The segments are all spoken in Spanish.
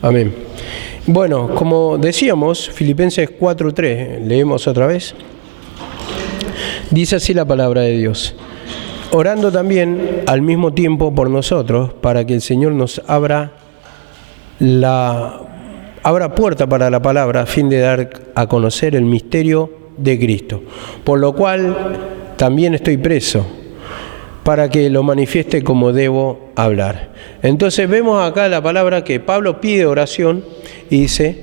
Amén. Bueno, como decíamos, Filipenses 4:3, leemos otra vez. Dice así la palabra de Dios: orando también al mismo tiempo por nosotros, para que el Señor nos abra puerta para la palabra, a fin de dar a conocer el misterio de Cristo, por lo cual también estoy preso, para que lo manifieste como debo hablar. Entonces vemos acá la palabra que Pablo pide oración y dice,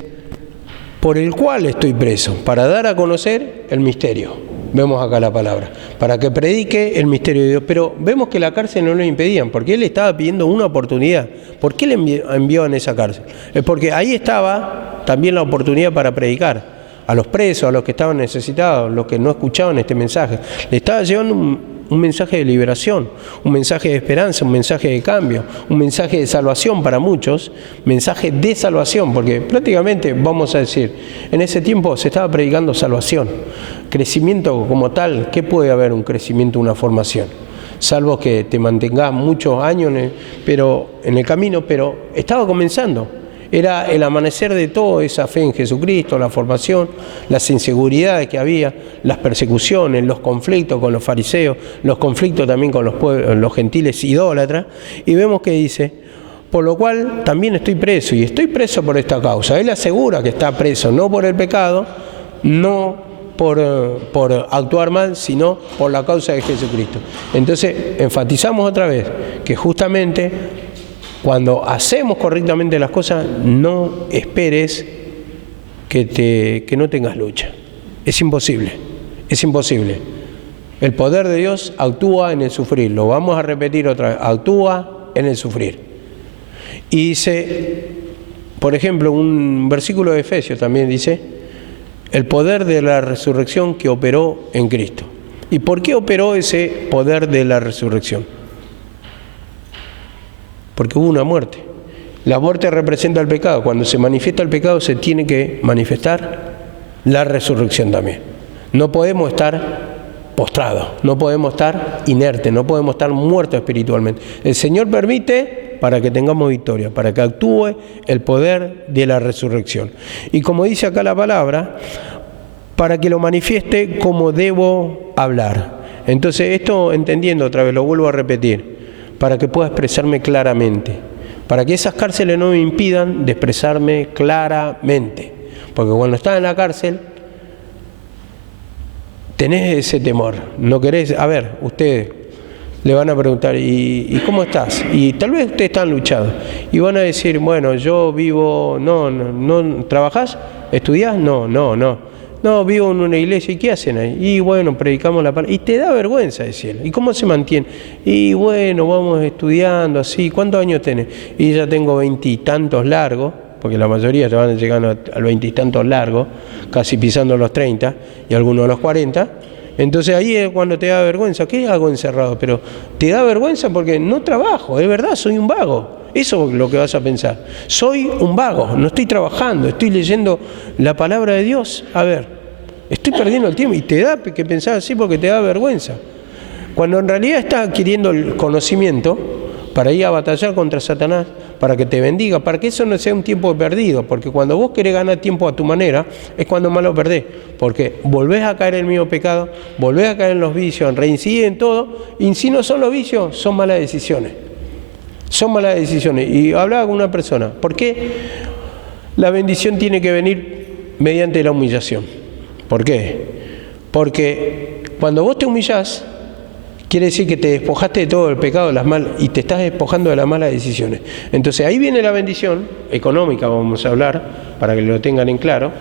por el cual estoy preso, para dar a conocer el misterio. Vemos acá la palabra, para que predique el misterio de Dios. Pero vemos que la cárcel no lo impedían, porque él estaba pidiendo una oportunidad. ¿Por qué le enviaban a esa cárcel? Es porque ahí estaba también la oportunidad para predicar a los presos, a los que estaban necesitados, los que no escuchaban este mensaje. Le estaba llevando un mensaje de liberación, un mensaje de esperanza, un mensaje de cambio, un mensaje de salvación para muchos, mensaje de salvación, porque prácticamente, vamos a decir, en ese tiempo se estaba predicando salvación, crecimiento como tal. ¿Qué puede haber un crecimiento, una formación? Salvo que te mantengas muchos años en el camino, pero estaba comenzando. Era el amanecer de toda esa fe en Jesucristo, la formación, las inseguridades que había, las persecuciones, los conflictos con los fariseos, los conflictos también con los gentiles idólatras. Y vemos que dice, por lo cual también estoy preso, y estoy preso por esta causa. Él asegura que está preso, no por el pecado, no por actuar mal, sino por la causa de Jesucristo. Entonces, enfatizamos otra vez que justamente cuando hacemos correctamente las cosas, no esperes que no tengas lucha. Es imposible, es imposible. El poder de Dios actúa en el sufrir. Lo vamos a repetir otra vez, actúa en el sufrir. Y dice, por ejemplo, un versículo de Efesios también dice, el poder de la resurrección que operó en Cristo. ¿Y por qué operó ese poder de la resurrección? Porque hubo una muerte. La muerte representa el pecado. Cuando se manifiesta el pecado se tiene que manifestar la resurrección también. No podemos estar postrados, no podemos estar inertes, no podemos estar muertos espiritualmente. El Señor permite para que tengamos victoria, para que actúe el poder de la resurrección. Y como dice acá la palabra, para que lo manifieste como debo hablar. Entonces esto, entendiendo otra vez, lo vuelvo a repetir, para que pueda expresarme claramente, para que esas cárceles no me impidan de expresarme claramente, porque cuando estás en la cárcel tenés ese temor, no querés, a ver, ustedes le van a preguntar, ¿y cómo estás? Y tal vez ustedes están luchados, y van a decir, bueno, yo vivo, no, ¿trabajás? ¿Estudiás? No, vivo en una iglesia. ¿Y qué hacen ahí? Y bueno, predicamos la palabra. Y te da vergüenza decirlo. ¿Y cómo se mantiene? Y bueno, vamos estudiando así. ¿Cuántos años tenés? Y ya tengo 20 y tantos largos, porque la mayoría ya van llegando al 20 y tantos largos, casi pisando los 30 y algunos los 40. Entonces ahí es cuando te da vergüenza. ¿Qué hago encerrado? Pero te da vergüenza porque no trabajo, es verdad, soy un vago. Eso es lo que vas a pensar. Soy un vago, no estoy trabajando, estoy leyendo la palabra de Dios. A ver, estoy perdiendo el tiempo. Y te da que pensar así porque te da vergüenza. Cuando en realidad estás adquiriendo el conocimiento para ir a batallar contra Satanás, para que te bendiga, para que eso no sea un tiempo perdido. Porque cuando vos querés ganar tiempo a tu manera, es cuando más lo perdés. Porque volvés a caer en el mismo pecado, volvés a caer en los vicios, reincidir en todo. Y si no son los vicios, son malas decisiones. Son malas decisiones. Y hablaba con una persona, ¿por qué la bendición tiene que venir mediante la humillación? ¿Por qué? Porque cuando vos te humillás, quiere decir que te despojaste de todo el pecado y te estás despojando de las malas decisiones. Entonces ahí viene la bendición económica, vamos a hablar, para que lo tengan en claro.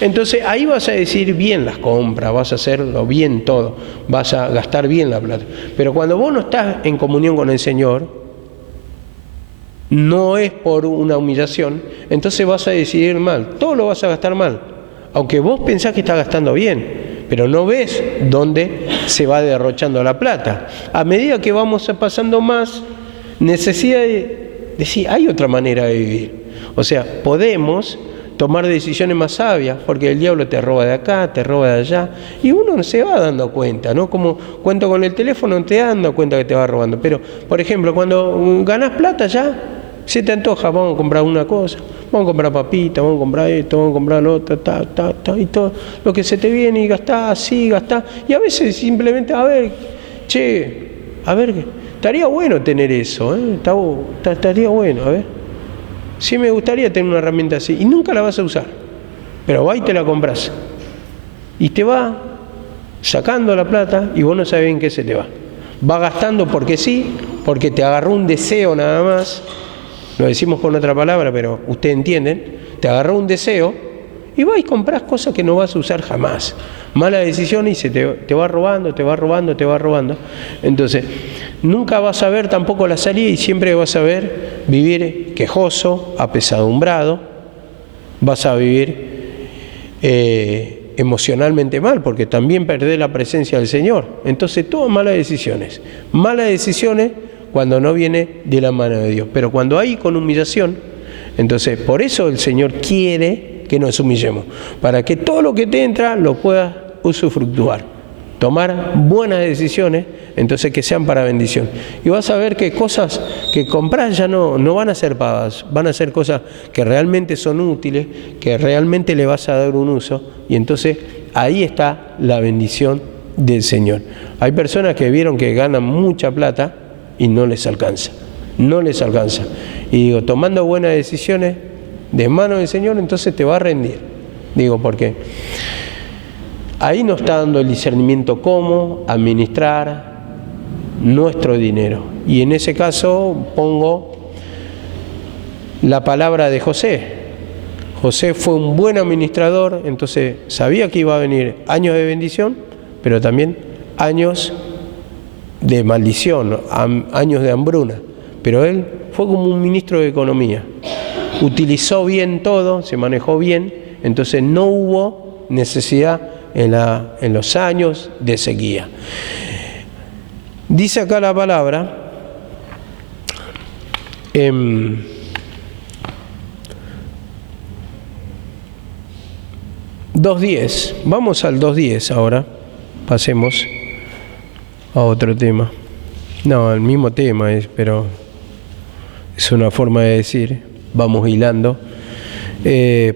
Entonces ahí vas a decir bien las compras, vas a hacerlo bien todo, vas a gastar bien la plata. Pero cuando vos no estás en comunión con el Señor, no es por una humillación, entonces vas a decidir mal, todo lo vas a gastar mal, aunque vos pensás que estás gastando bien, pero no ves dónde se va derrochando la plata. A medida que vamos pasando más necesidad de decir, hay otra manera de vivir. O sea, podemos tomar decisiones más sabias, porque el diablo te roba de acá, te roba de allá, y uno no se va dando cuenta, ¿no? Como cuento con el teléfono, te das dando cuenta que te va robando. Pero, por ejemplo, cuando ganás plata ya, Se te antoja, vamos a comprar una cosa, vamos a comprar papitas, vamos a comprar esto, vamos a comprar lo otro, y todo lo que se te viene y gastás, así, gastás. Y a veces simplemente, a ver, estaría bueno tener eso, estaría bueno, a ver. Sí me gustaría tener una herramienta así, y nunca la vas a usar, pero vas y te la compras. Y te va sacando la plata y vos no sabés en qué se te va. Va gastando porque sí, porque te agarró un deseo nada más. Lo decimos con otra palabra, pero ustedes entienden. Te agarró un deseo y vas y comprás cosas que no vas a usar jamás. Mala decisión y te va robando, te va robando, te va robando. Entonces, nunca vas a ver tampoco la salida y siempre vas a ver vivir quejoso, apesadumbrado. Vas a vivir emocionalmente mal, porque también perdés la presencia del Señor. Entonces, todas malas decisiones. Malas decisiones cuando no viene de la mano de Dios. Pero cuando hay con humillación, entonces por eso el Señor quiere que nos humillemos, para que todo lo que te entra lo puedas usufructuar, tomar buenas decisiones, entonces que sean para bendición. Y vas a ver que cosas que compras ya no van a ser pavadas, van a ser cosas que realmente son útiles, que realmente le vas a dar un uso, y entonces ahí está la bendición del Señor. Hay personas que vieron que ganan mucha plata y no les alcanza, no les alcanza. Y digo, tomando buenas decisiones de mano del Señor, entonces te va a rendir. Digo, porque ahí nos está dando el discernimiento cómo administrar nuestro dinero. Y en ese caso pongo la palabra de José. José fue un buen administrador, entonces sabía que iba a venir años de bendición, pero también años de maldición, años de hambruna. Pero él fue como un ministro de economía. Utilizó bien todo, se manejó bien, entonces no hubo necesidad en los años de sequía. Dice acá la palabra, 2:10. Vamos al 2:10 ahora. Pasemos a otro tema. No, el mismo tema es, pero es una forma de decir. Vamos hilando.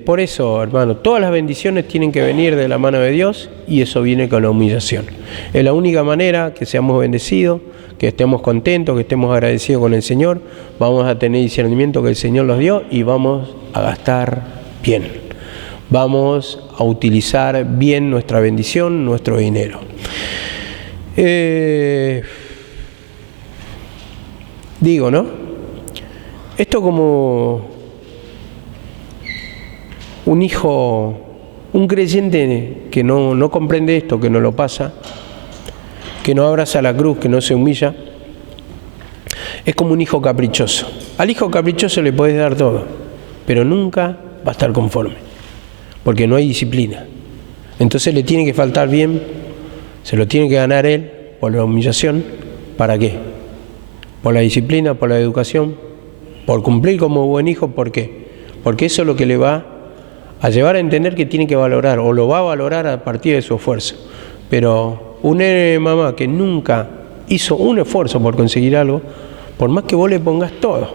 Por eso, hermano, todas las bendiciones tienen que venir de la mano de Dios, y eso viene con la humillación. Es la única manera que seamos bendecidos, que estemos contentos, que estemos agradecidos con el Señor. Vamos a tener discernimiento que el Señor nos dio y vamos a gastar bien. Vamos a utilizar bien nuestra bendición, nuestro dinero. Digo, ¿no? Esto como un hijo, un creyente que no comprende esto, que no lo pasa, que no abraza la cruz, que no se humilla, es como un hijo caprichoso. Al hijo caprichoso le podés dar todo, pero nunca va a estar conforme, porque no hay disciplina. Entonces le tiene que faltar bien, se lo tiene que ganar él por la humillación. ¿Para qué? Por la disciplina, por la educación, por cumplir como buen hijo. ¿Por qué? Porque eso es lo que le va a llevar a entender que tiene que valorar, o lo va a valorar a partir de su esfuerzo. Pero una mamá que nunca hizo un esfuerzo por conseguir algo, por más que vos le pongas todo,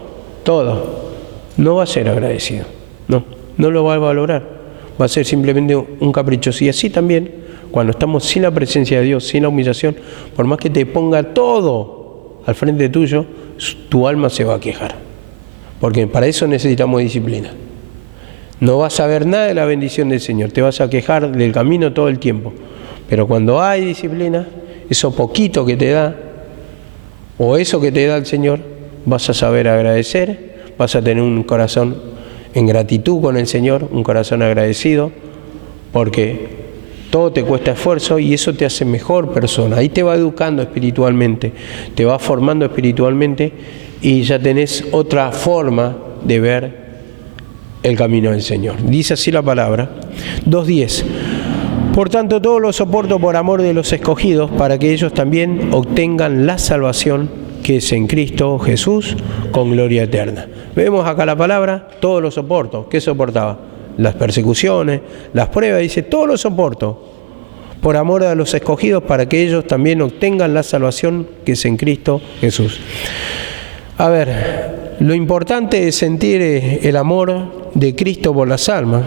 no va a ser agradecido. No lo va a valorar. Va a ser simplemente un caprichoso. Y así también, cuando estamos sin la presencia de Dios, sin la humillación, por más que te ponga todo al frente tuyo, tu alma se va a quejar. Porque para eso necesitamos disciplina. No vas a ver nada de la bendición del Señor, te vas a quejar del camino todo el tiempo. Pero cuando hay disciplina, eso poquito que te da, o eso que te da el Señor, vas a saber agradecer, vas a tener un corazón en gratitud con el Señor, un corazón agradecido, porque todo te cuesta esfuerzo y eso te hace mejor persona. Ahí te va educando espiritualmente, te va formando espiritualmente y ya tenés otra forma de ver el camino del Señor. Dice así la palabra, 2:10. Por tanto, todo lo soporto por amor de los escogidos, para que ellos también obtengan la salvación que es en Cristo Jesús, con gloria eterna. Vemos acá la palabra, todo lo soporto. ¿Qué soportaba? Las persecuciones, las pruebas. Dice, todo lo soporto por amor a los escogidos, para que ellos también obtengan la salvación que es en Cristo Jesús. A ver, lo importante es sentir el amor de Cristo por las almas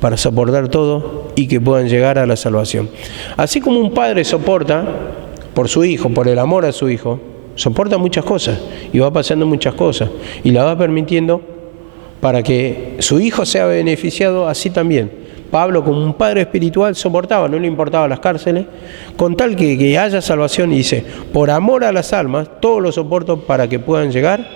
para soportar todo y que puedan llegar a la salvación. Así como un padre soporta por su hijo, por el amor a su hijo, soporta muchas cosas y va pasando muchas cosas y la va permitiendo para que su hijo sea beneficiado. Así también Pablo, como un padre espiritual, soportaba, no le importaba las cárceles, con tal que haya salvación, y dice, por amor a las almas, todo lo soporto para que puedan llegar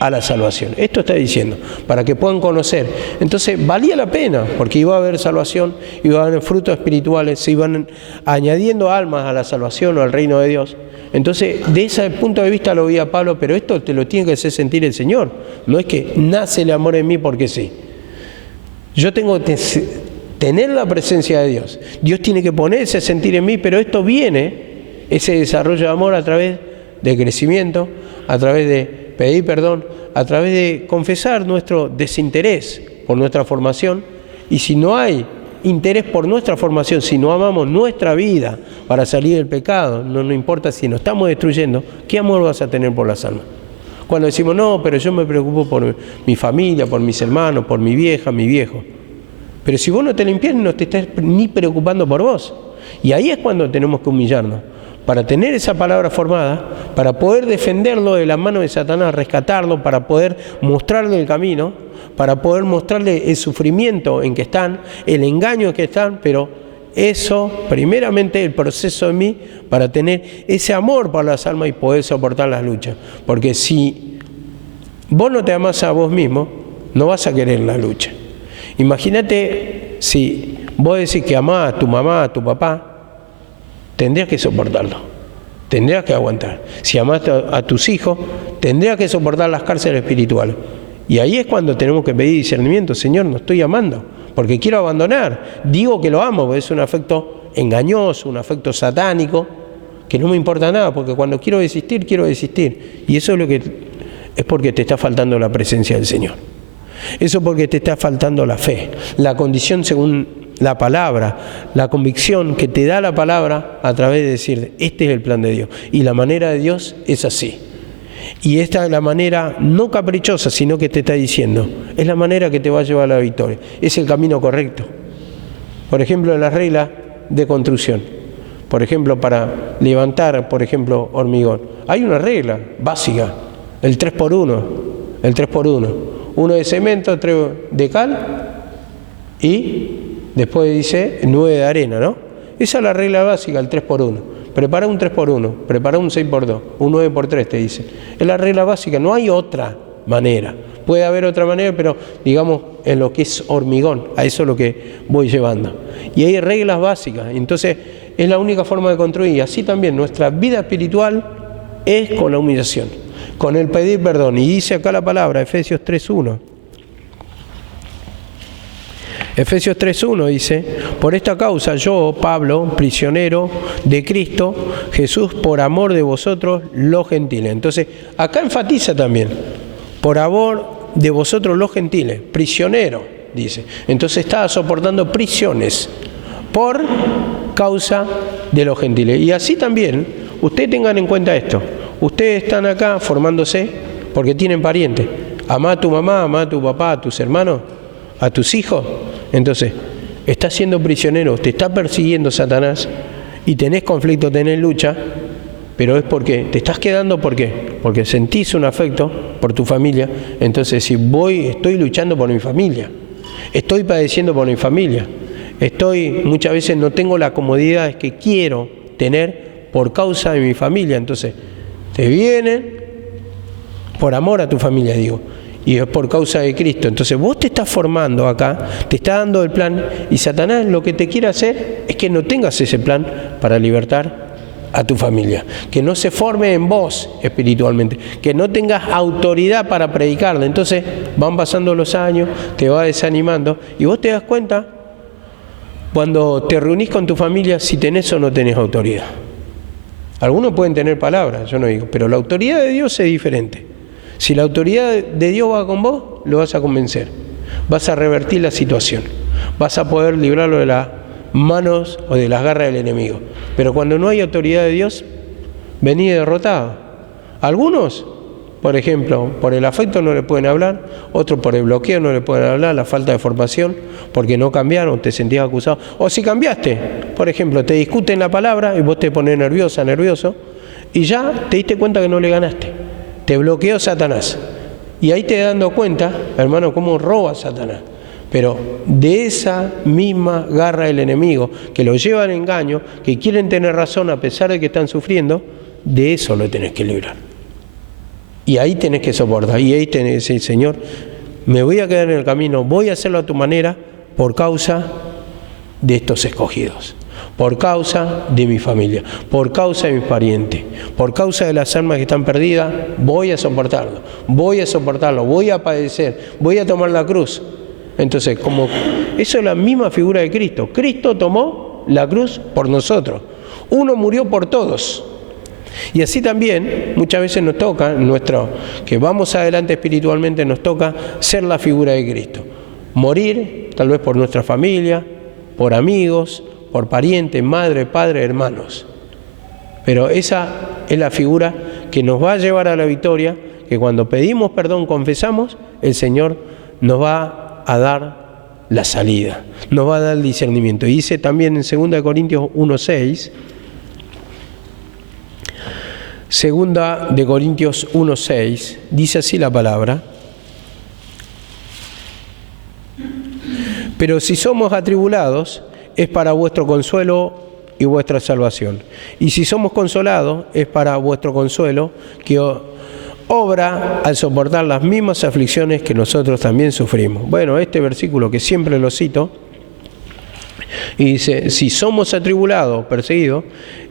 a la salvación. Esto está diciendo, para que puedan conocer. Entonces valía la pena, porque iba a haber salvación, iba a haber frutos espirituales, se iban añadiendo almas a la salvación o al reino de Dios. Entonces, de ese punto de vista lo veía Pablo, pero esto te lo tiene que hacer sentir el Señor. No es que nace el amor en mí porque sí. Yo tengo que tener la presencia de Dios. Dios tiene que ponerse a sentir en mí, pero esto viene, ese desarrollo de amor, a través de crecimiento, a través de pedir perdón, a través de confesar nuestro desinterés por nuestra formación. Y si no hay interés por nuestra formación, si no amamos nuestra vida para salir del pecado, no importa si nos estamos destruyendo, ¿qué amor vas a tener por las almas? Cuando decimos, no, pero yo me preocupo por mi familia, por mis hermanos, por mi vieja, mi viejo. Pero si vos no te limpias, no te estás ni preocupando por vos. Y ahí es cuando tenemos que humillarnos, para tener esa palabra formada, para poder defenderlo de la mano de Satanás, rescatarlo, para poder mostrarle el camino, para poder mostrarle el sufrimiento en que están, el engaño en que están, pero eso, primeramente, el proceso en mí, para tener ese amor por las almas y poder soportar las luchas. Porque si vos no te amás a vos mismo, no vas a querer la lucha. Imagínate si vos decís que amás a tu mamá, a tu papá, tendrías que soportarlo, tendrías que aguantar. Si amás a tus hijos, tendrías que soportar las cárceles espirituales. Y ahí es cuando tenemos que pedir discernimiento. Señor, no estoy amando, porque quiero abandonar. Digo que lo amo, porque es un afecto engañoso, un afecto satánico, que no me importa nada, porque cuando quiero desistir, quiero desistir. Y eso es porque te está faltando la presencia del Señor. Eso porque te está faltando la fe, la condición según la palabra, la convicción que te da la palabra a través de decir, este es el plan de Dios. Y la manera de Dios es así. Y esta es la manera no caprichosa, sino que te está diciendo, es la manera que te va a llevar a la victoria. Es el camino correcto. Por ejemplo, en las reglas de construcción. Por ejemplo, para levantar, por ejemplo, hormigón. Hay una regla básica, el 3x1. El 3x1. 1 de cemento, 3 de cal y después dice 9 de arena, ¿no? Esa es la regla básica, el 3x1. Prepara un 3x1, prepara un 6x2, un 9x3 te dice. Es la regla básica, no hay otra manera. Puede haber otra manera, pero digamos en lo que es hormigón, a eso es lo que voy llevando. Y hay reglas básicas, entonces es la única forma de construir. Y así también nuestra vida espiritual es con la humillación, con el pedir perdón. Y dice acá la palabra, Efesios 3.1. Efesios 3.1 dice, por esta causa yo, Pablo, prisionero de Cristo Jesús, por amor de vosotros los gentiles. Entonces, acá enfatiza también, por amor de vosotros los gentiles, prisionero, dice. Entonces estaba soportando prisiones por causa de los gentiles. Y así también, ustedes tengan en cuenta esto. Ustedes están acá formándose porque tienen parientes. Amá a tu mamá, amá a tu papá, a tus hermanos, a tus hijos. Entonces, estás siendo prisionero, te está persiguiendo Satanás y tenés conflicto, tenés lucha, pero es porque te estás quedando, ¿por qué? Porque sentís un afecto por tu familia. Entonces, si estoy luchando por mi familia, estoy padeciendo por mi familia, muchas veces no tengo la comodidad que quiero tener por causa de mi familia. Entonces, te vienen por amor a tu familia, digo, y es por causa de Cristo. Entonces vos te estás formando acá, te está dando el plan, y Satanás lo que te quiere hacer es que no tengas ese plan para libertar a tu familia, que no se forme en vos espiritualmente, que no tengas autoridad para predicarle. Entonces van pasando los años, te va desanimando, y vos te das cuenta cuando te reunís con tu familia si tenés o no tenés autoridad. Algunos pueden tener palabras, yo no digo, pero la autoridad de Dios es diferente. Si la autoridad de Dios va con vos, lo vas a convencer. Vas a revertir la situación. Vas a poder librarlo de las manos o de las garras del enemigo. Pero cuando no hay autoridad de Dios, venís derrotado. Algunos por ejemplo, por el afecto no le pueden hablar, otros por el bloqueo no le pueden hablar, la falta de formación, porque no cambiaron, te sentías acusado. O si cambiaste, por ejemplo, te discuten la palabra y vos te pones nerviosa, nervioso, y ya te diste cuenta que no le ganaste. Te bloqueó Satanás. Y ahí te das dando cuenta, hermano, cómo roba Satanás. Pero de esa misma garra del enemigo, que lo lleva al engaño, que quieren tener razón a pesar de que están sufriendo, de eso lo tenés que librar. Y ahí tenés que soportar. Y ahí tenés que decir, Señor, me voy a quedar en el camino, voy a hacerlo a tu manera por causa de estos escogidos, por causa de mi familia, por causa de mis parientes, por causa de las almas que están perdidas, voy a soportarlo, voy a padecer, voy a tomar la cruz. Entonces, como eso es la misma figura de Cristo. Cristo tomó la cruz por nosotros. Uno murió por todos. Y así también, muchas veces nos toca, que vamos adelante espiritualmente, nos toca ser la figura de Cristo. Morir, tal vez por nuestra familia, por amigos, por parientes, madre, padre, hermanos. Pero esa es la figura que nos va a llevar a la victoria, que cuando pedimos perdón, confesamos, el Señor nos va a dar la salida, nos va a dar el discernimiento. Y dice también en 2 Corintios 1:6, 2 Corintios 1:6, dice así la palabra: pero si somos atribulados, es para vuestro consuelo y vuestra salvación. Y si somos consolados, es para vuestro consuelo, que obra al soportar las mismas aflicciones que nosotros también sufrimos. Bueno, este versículo que siempre lo cito, y dice, si somos atribulados, perseguidos,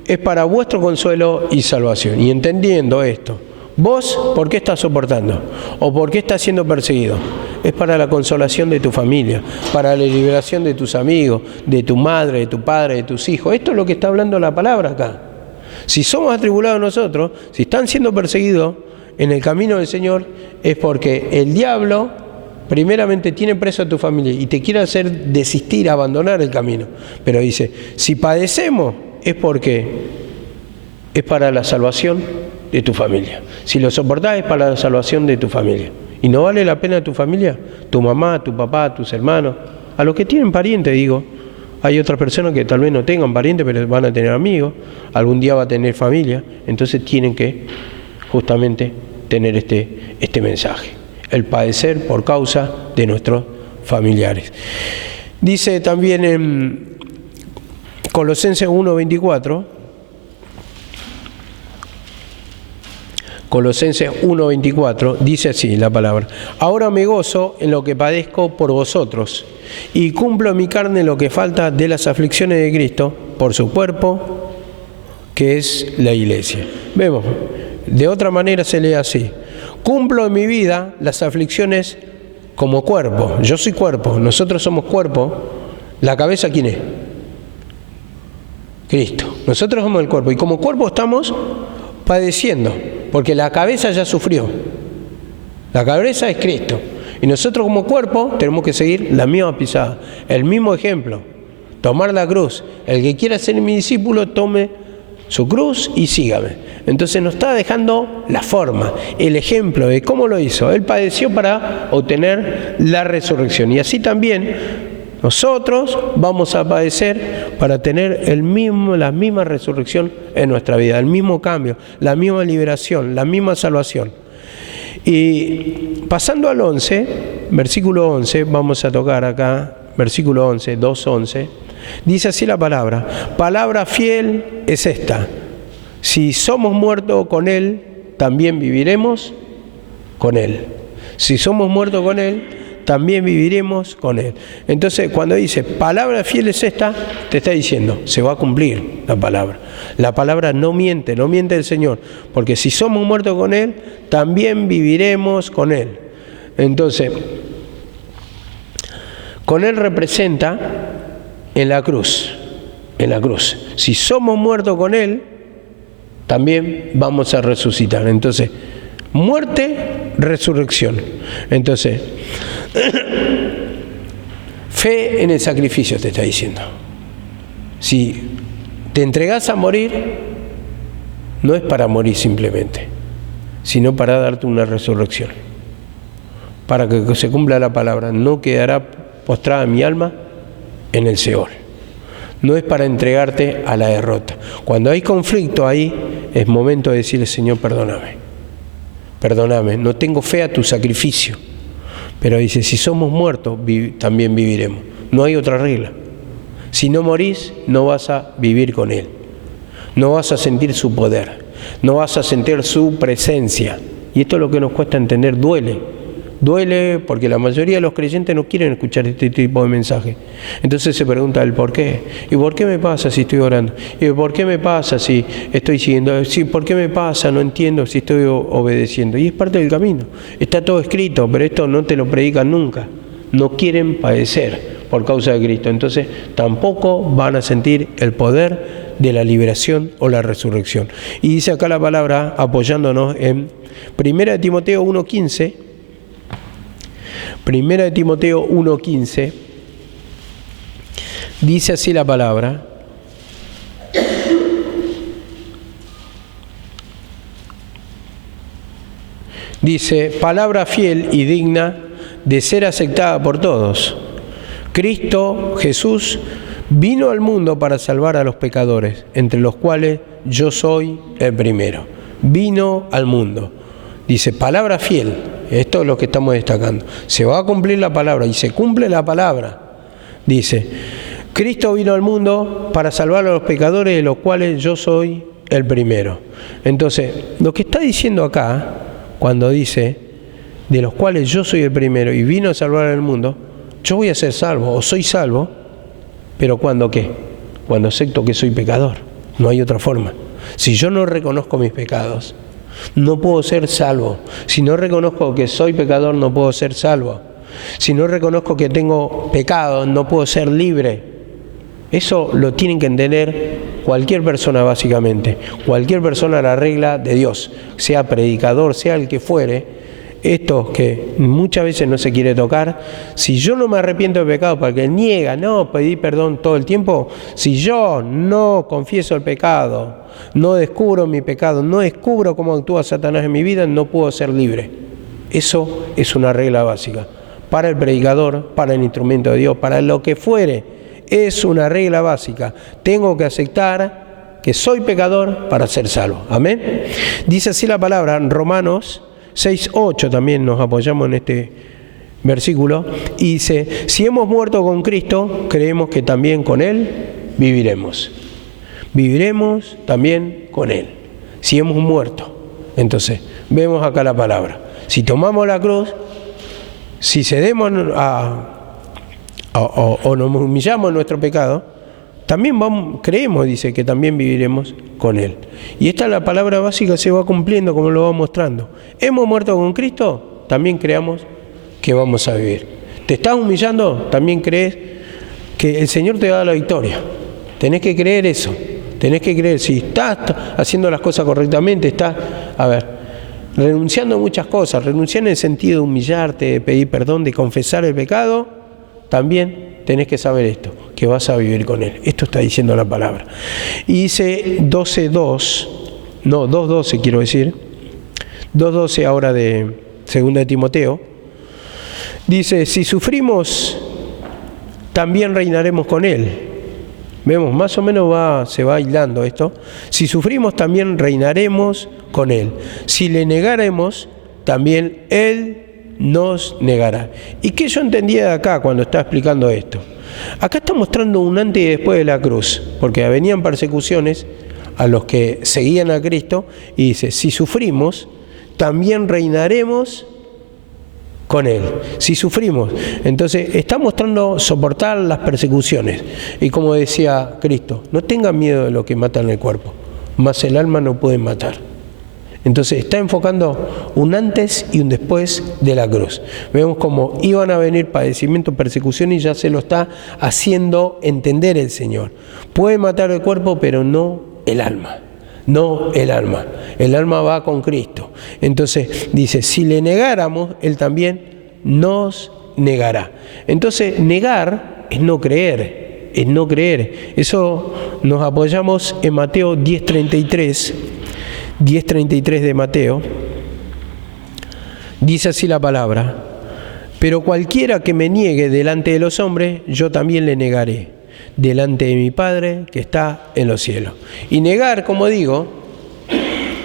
es para vuestro consuelo y salvación. Y entendiendo esto, vos, ¿por qué estás soportando? ¿O por qué estás siendo perseguido? Es para la consolación de tu familia, para la liberación de tus amigos, de tu madre, de tu padre, de tus hijos. Esto es lo que está hablando la palabra acá. Si somos atribulados nosotros, si están siendo perseguidos en el camino del Señor, es porque el diablo primeramente tiene preso a tu familia y te quiere hacer desistir, abandonar el camino. Pero dice, si padecemos, es porque es para la salvación de tu familia. Si lo soportás, es para la salvación de tu familia. ¿Y no vale la pena tu familia? Tu mamá, tu papá, tus hermanos, a los que tienen parientes, digo. Hay otras personas que tal vez no tengan parientes, pero van a tener amigos, algún día va a tener familia, entonces tienen que justamente tener este mensaje, el padecer por causa de nuestros familiares. Dice también en Colosenses 1:24, Colosenses 1:24, dice así la palabra: ahora me gozo en lo que padezco por vosotros, y cumplo en mi carne lo que falta de las aflicciones de Cristo por su cuerpo, que es la iglesia. Vemos, de otra manera se lee así: cumplo en mi vida las aflicciones como cuerpo. Yo soy cuerpo, nosotros somos cuerpo. ¿La cabeza quién es? Cristo. Nosotros somos el cuerpo, y como cuerpo estamos padeciendo, porque la cabeza ya sufrió. La cabeza es Cristo. Y nosotros como cuerpo tenemos que seguir la misma pisada, el mismo ejemplo, tomar la cruz. El que quiera ser mi discípulo, tome su cruz y sígame. Entonces nos está dejando la forma, el ejemplo de cómo lo hizo. Él padeció para obtener la resurrección. Y así también nosotros vamos a padecer para tener la misma resurrección en nuestra vida, el mismo cambio, la misma liberación, la misma salvación. Y pasando al 11, versículo 11, vamos a tocar acá, versículo 11, 2:11, dice así la palabra fiel es esta: si somos muertos con Él, también viviremos con Él. Si somos muertos con Él, también viviremos con Él. Entonces, cuando dice palabra fiel es esta, te está diciendo, se va a cumplir la palabra. La palabra no miente el Señor, porque si somos muertos con Él, también viviremos con Él. Entonces, con Él representa en la cruz. Si somos muertos con Él, también vamos a resucitar. Entonces, muerte, resurrección. Entonces, fe en el sacrificio te está diciendo. Si te entregás a morir, no es para morir simplemente, sino para darte una resurrección. Para que se cumpla la palabra, no quedará postrada mi alma en el Seol. No es para entregarte a la derrota. Cuando hay conflicto ahí, es momento de decirle, Señor, perdóname, no tengo fe a tu sacrificio. Pero dice, si somos muertos, también viviremos. No hay otra regla. Si no morís, no vas a vivir con Él. No vas a sentir su poder. No vas a sentir su presencia. Y esto es lo que nos cuesta entender, duele. Duele porque la mayoría de los creyentes no quieren escuchar este tipo de mensaje. Entonces se pregunta el por qué. ¿Y por qué me pasa si estoy orando? ¿Y por qué me pasa si estoy siguiendo? ¿Sí, por qué me pasa? No entiendo si estoy obedeciendo. Y es parte del camino. Está todo escrito, pero esto no te lo predican nunca. No quieren padecer por causa de Cristo. Entonces tampoco van a sentir el poder de la liberación o la resurrección. Y dice acá la palabra, apoyándonos en 1 Timoteo 1:15. 1 Timoteo 1:15, dice así la palabra: dice, palabra fiel y digna de ser aceptada por todos. Cristo Jesús vino al mundo para salvar a los pecadores, entre los cuales yo soy el primero. Vino al mundo. Dice, palabra fiel. Esto es lo que estamos destacando. Se va a cumplir la palabra y se cumple la palabra. Dice, Cristo vino al mundo para salvar a los pecadores, de los cuales yo soy el primero. Entonces, lo que está diciendo acá, cuando dice, de los cuales yo soy el primero y vino a salvar al mundo, yo voy a ser salvo o soy salvo, pero ¿cuándo qué? Cuando acepto que soy pecador. No hay otra forma. Si yo no reconozco mis pecados, no puedo ser salvo. Si no reconozco que soy pecador, no puedo ser salvo. Si no reconozco que tengo pecado, no puedo ser libre. Eso lo tienen que entender cualquier persona básicamente. Cualquier persona, la regla de Dios, sea predicador, sea el que fuere. Esto que muchas veces no se quiere tocar, si yo no me arrepiento de pecado, porque niega, no, pedí perdón todo el tiempo, si yo no confieso el pecado, no descubro mi pecado, no descubro cómo actúa Satanás en mi vida, no puedo ser libre. Eso es una regla básica. Para el predicador, para el instrumento de Dios, para lo que fuere, es una regla básica. Tengo que aceptar que soy pecador para ser salvo. Amén. Dice así la palabra en Romanos 6:8, también nos apoyamos en este versículo, y dice, si hemos muerto con Cristo, creemos que también con Él viviremos. Viviremos también con Él, si hemos muerto. Entonces, vemos acá la palabra. Si tomamos la cruz, si cedemos o nos humillamos en nuestro pecado, también creemos, dice, que también viviremos con Él. Y esta es la palabra básica, se va cumpliendo como lo va mostrando. Hemos muerto con Cristo, también creamos que vamos a vivir. ¿Te estás humillando? También crees que el Señor te da la victoria. Tenés que creer eso. Tenés que creer, si estás haciendo las cosas correctamente, estás, renunciando a muchas cosas, renunciar en el sentido de humillarte, de pedir perdón, de confesar el pecado, también tenés que saber esto, que vas a vivir con Él. Esto está diciendo la palabra. Y dice 2:12 quiero decir, 2:12 ahora de 2 de Timoteo, dice, si sufrimos, también reinaremos con Él. Vemos, más o menos se va hilando esto. Si sufrimos, también reinaremos con Él. Si le negaremos, también Él nos negará. ¿Y qué yo entendía de acá cuando estaba explicando esto? Acá está mostrando un antes y después de la cruz, porque venían persecuciones a los que seguían a Cristo, y dice, si sufrimos, también reinaremos con Él. Si sufrimos, entonces está mostrando soportar las persecuciones. Y como decía Cristo, no tengan miedo de lo que matan el cuerpo, mas el alma no pueden matar. Entonces está enfocando un antes y un después de la cruz. Vemos cómo iban a venir padecimientos, persecuciones, y ya se lo está haciendo entender el Señor. Puede matar el cuerpo, pero no el alma. No el alma. El alma va con Cristo. Entonces dice, si le negáramos, Él también nos negará. Entonces negar es no creer. Es no creer. Eso nos apoyamos en Mateo 10:33. 10:33 de Mateo. Dice así la palabra: pero cualquiera que me niegue delante de los hombres, yo también le negaré delante de mi Padre que está en los cielos. Y negar, como digo,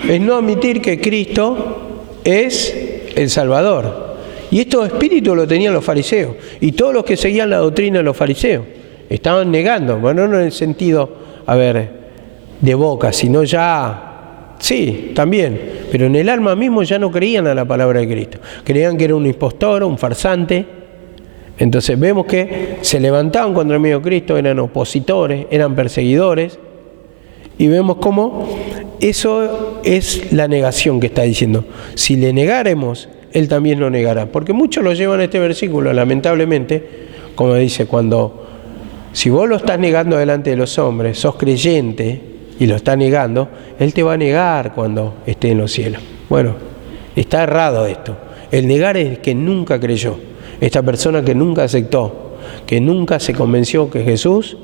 es no admitir que Cristo es el Salvador. Y estos espíritus lo tenían los fariseos. Y todos los que seguían la doctrina de los fariseos estaban negando. Bueno, no en el sentido, de boca, sino ya, sí, también. Pero en el alma mismo ya no creían a la palabra de Cristo. Creían que era un impostor, un farsante. Entonces vemos que se levantaban contra el mismo Cristo, eran opositores, eran perseguidores. Y vemos cómo eso es la negación que está diciendo. Si le negáremos, Él también lo negará. Porque muchos lo llevan a este versículo, lamentablemente, como dice, si vos lo estás negando delante de los hombres, sos creyente y lo estás negando, Él te va a negar cuando esté en los cielos. Bueno, está errado esto. El negar es que nunca creyó. Esta persona que nunca aceptó, que nunca se convenció que Jesús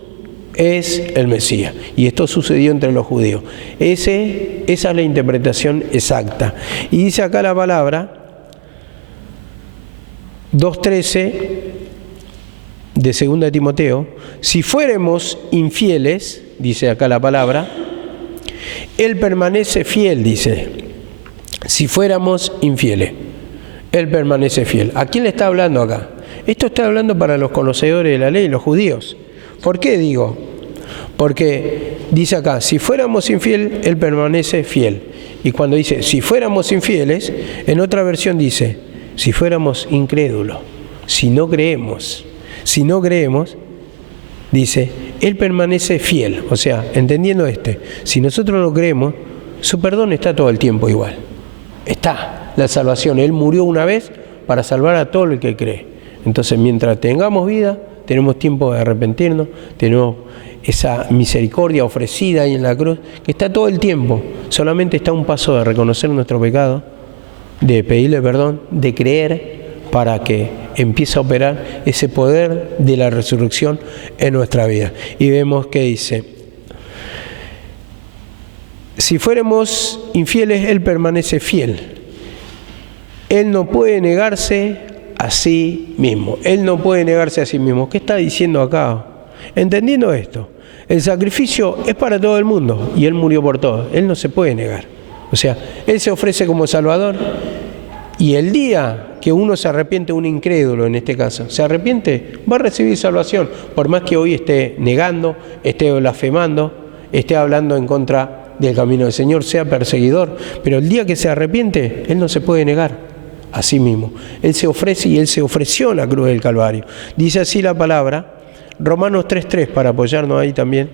es el Mesías. Y esto sucedió entre los judíos. Esa es la interpretación exacta. Y dice acá la palabra 2:13 de 2 Timoteo: si fuéramos infieles, dice acá la palabra, Él permanece fiel, dice. Si fuéramos infieles, Él permanece fiel. ¿A quién le está hablando acá? Esto está hablando para los conocedores de la ley, los judíos. ¿Por qué digo? Porque dice acá: si fuéramos infieles, Él permanece fiel. Y cuando dice si fuéramos infieles, en otra versión dice si fuéramos incrédulos, si no creemos, dice Él permanece fiel. O sea, entendiendo si nosotros no creemos, su perdón está todo el tiempo igual. Está la salvación. Él murió una vez para salvar a todo el que cree. Entonces, mientras tengamos vida, tenemos tiempo de arrepentirnos, tenemos esa misericordia ofrecida ahí en la cruz, que está todo el tiempo. Solamente está un paso de reconocer nuestro pecado, de pedirle perdón, de creer, para que empiece a operar ese poder de la resurrección en nuestra vida. Y vemos que dice: si fuéramos infieles, Él permanece fiel. Él no puede negarse a sí mismo. Él no puede negarse a sí mismo. ¿Qué está diciendo acá? Entendiendo esto, el sacrificio es para todo el mundo y Él murió por todos. Él no se puede negar. O sea, Él se ofrece como Salvador, y el día que uno se arrepiente, un incrédulo en este caso, se arrepiente, va a recibir salvación. Por más que hoy esté negando, esté blasfemando, esté hablando en contra del camino del Señor, sea perseguidor. Pero el día que se arrepiente, Él no se puede negar a sí mismo. Él se ofrece, y Él se ofreció en la cruz del Calvario. Dice así la palabra, Romanos 3:3, para apoyarnos ahí también.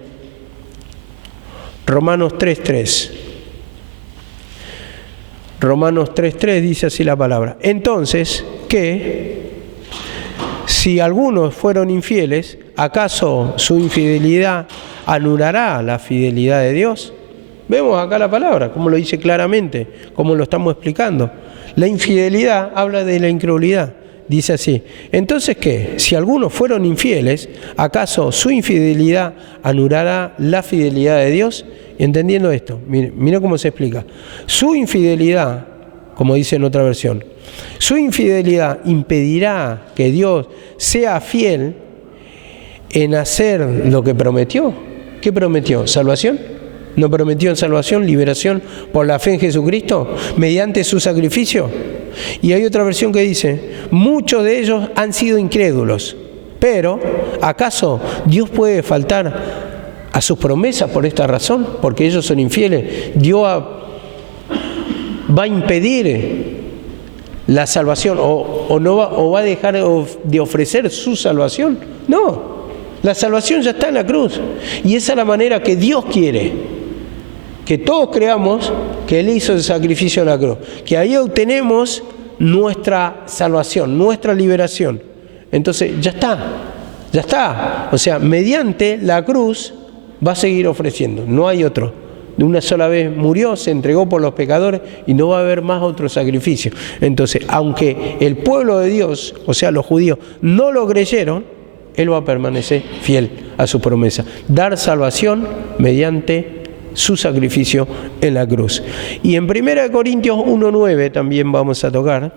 Romanos 3:3. Romanos 3:3 dice así la palabra: entonces, ¿qué? Si algunos fueron infieles, ¿acaso su infidelidad anulará la fidelidad de Dios? Vemos acá la palabra, como lo dice claramente, como lo estamos explicando. La infidelidad habla de la incredulidad. Dice así: entonces, ¿qué? Si algunos fueron infieles, ¿acaso su infidelidad anulará la fidelidad de Dios? Entendiendo esto, mira cómo se explica. Su infidelidad, como dice en otra versión, su infidelidad impedirá que Dios sea fiel en hacer lo que prometió. ¿Qué prometió? ¿Salvación? ¿No prometió en salvación, liberación por la fe en Jesucristo mediante su sacrificio? Y hay otra versión que dice: muchos de ellos han sido incrédulos, pero ¿acaso Dios puede faltar a sus promesas por esta razón? Porque ellos son infieles. ¿Dios va a impedir la salvación o va a dejar de ofrecer su salvación? No, la salvación ya está en la cruz, y esa es la manera que Dios quiere que todos creamos que Él hizo el sacrificio en la cruz, que ahí obtenemos nuestra salvación, nuestra liberación. Entonces ya está. O sea, mediante la cruz va a seguir ofreciendo, no hay otro. De una sola vez murió, se entregó por los pecadores, y no va a haber más otro sacrificio. Entonces, aunque el pueblo de Dios, o sea, los judíos, no lo creyeron, Él va a permanecer fiel a su promesa, dar salvación mediante su sacrificio en la cruz. Y en 1 Corintios 1:9 también vamos a tocar.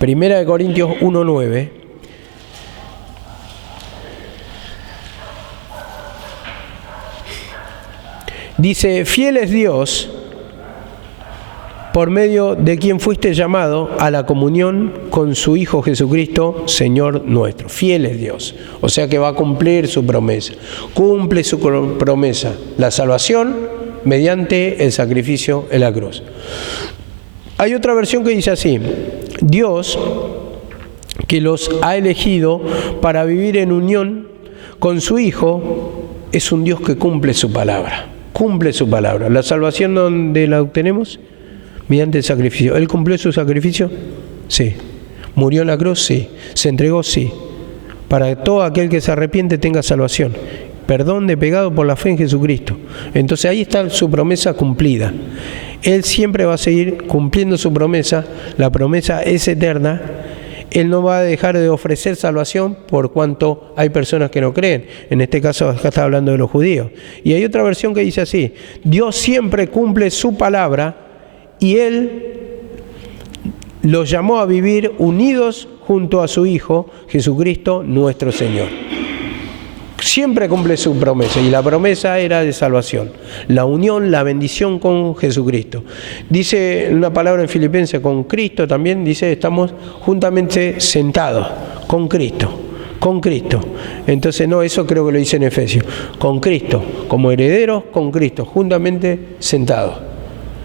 Primera de Corintios 1:9. Dice, fiel es Dios, por medio de quien fuiste llamado a la comunión con su Hijo Jesucristo, Señor nuestro. Fiel es Dios. O sea que va a cumplir su promesa. Cumple su promesa. La salvación mediante el sacrificio en la cruz. Hay otra versión que dice así. Dios, que los ha elegido para vivir en unión con su Hijo, es un Dios que cumple su palabra. Cumple su palabra. ¿La salvación dónde la obtenemos? Mediante el sacrificio. ¿Él cumplió su sacrificio? Sí. ¿Murió en la cruz? Sí. ¿Se entregó? Sí. Para que todo aquel que se arrepiente tenga salvación. Perdón de pecado por la fe en Jesucristo. Entonces ahí está su promesa cumplida. Él siempre va a seguir cumpliendo su promesa. La promesa es eterna. Él no va a dejar de ofrecer salvación por cuanto hay personas que no creen. En este caso acá está hablando de los judíos. Y hay otra versión que dice así. Dios siempre cumple su palabra y Él los llamó a vivir unidos junto a su Hijo, Jesucristo nuestro Señor. Siempre cumple su promesa y la promesa era de salvación. La unión, la bendición con Jesucristo. Dice una palabra en Filipenses, con Cristo también, dice, estamos juntamente sentados con Cristo. Con Cristo. Entonces, no, eso creo que lo dice en Efesios. Con Cristo, como herederos con Cristo, juntamente sentados.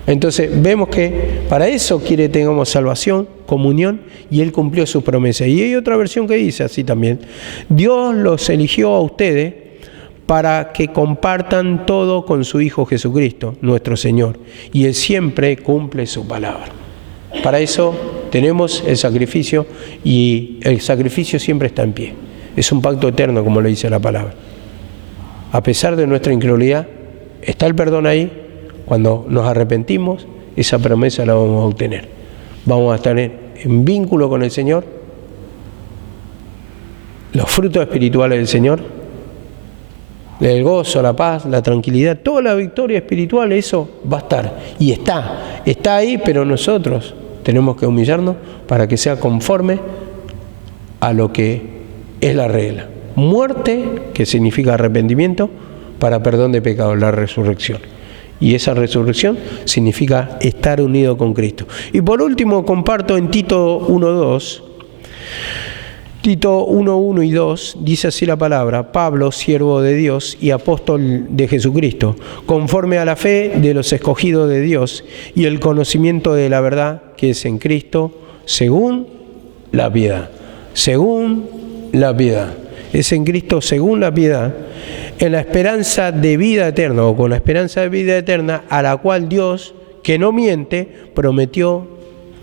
Entonces, vemos que para eso quiere que tengamos salvación, comunión, y Él cumplió su promesa. Y hay otra versión que dice así también. Dios los eligió a ustedes para que compartan todo con su Hijo Jesucristo, nuestro Señor. Y Él siempre cumple su palabra. Para eso tenemos el sacrificio y el sacrificio siempre está en pie. Es un pacto eterno, como lo dice la palabra. A pesar de nuestra incredulidad, está el perdón ahí. Cuando nos arrepentimos, esa promesa la vamos a obtener. Vamos a estar en vínculo con el Señor. Los frutos espirituales del Señor, el gozo, la paz, la tranquilidad, toda la victoria espiritual, eso va a estar. Y está ahí, pero nosotros tenemos que humillarnos para que sea conforme a lo que es la regla. Muerte, que significa arrepentimiento, para perdón de pecados, la resurrección. Y esa resurrección significa estar unido con Cristo. Y por último comparto en Tito 1:2, Tito 1:1 y 2, dice así la palabra: Pablo, siervo de Dios y apóstol de Jesucristo, conforme a la fe de los escogidos de Dios y el conocimiento de la verdad que es en Cristo, según la piedad. Según la piedad. Es en Cristo según la piedad, en la esperanza de vida eterna, o con la esperanza de vida eterna, a la cual Dios, que no miente, prometió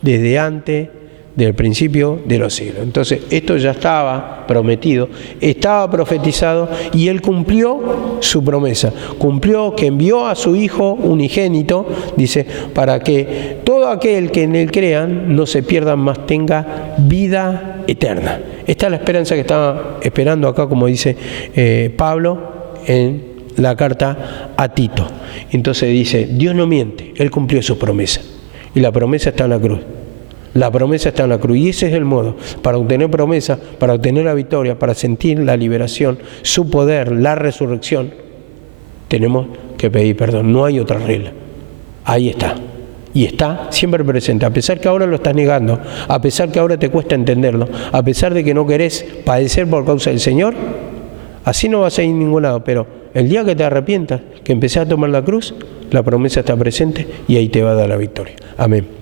desde antes del principio de los siglos. Entonces, esto ya estaba prometido, estaba profetizado, y Él cumplió su promesa. Cumplió que envió a su Hijo unigénito, dice, para que todo aquel que en Él crean no se pierda, más tenga vida eterna. Esta es la esperanza que estaba esperando acá, como dice Pablo en la carta a Tito. Entonces dice, Dios no miente, Él cumplió su promesa. Y la promesa está en la cruz. La promesa está en la cruz. Y ese es el modo para obtener promesa, para obtener la victoria, para sentir la liberación, su poder, la resurrección. Tenemos que pedir perdón. No hay otra regla. Ahí está. Y está siempre presente. A pesar que ahora lo estás negando, a pesar que ahora te cuesta entenderlo, a pesar de que no querés padecer por causa del Señor, así no vas a ir a ningún lado. Pero el día que te arrepientas, que empecés a tomar la cruz, la promesa está presente y ahí te va a dar la victoria. Amén.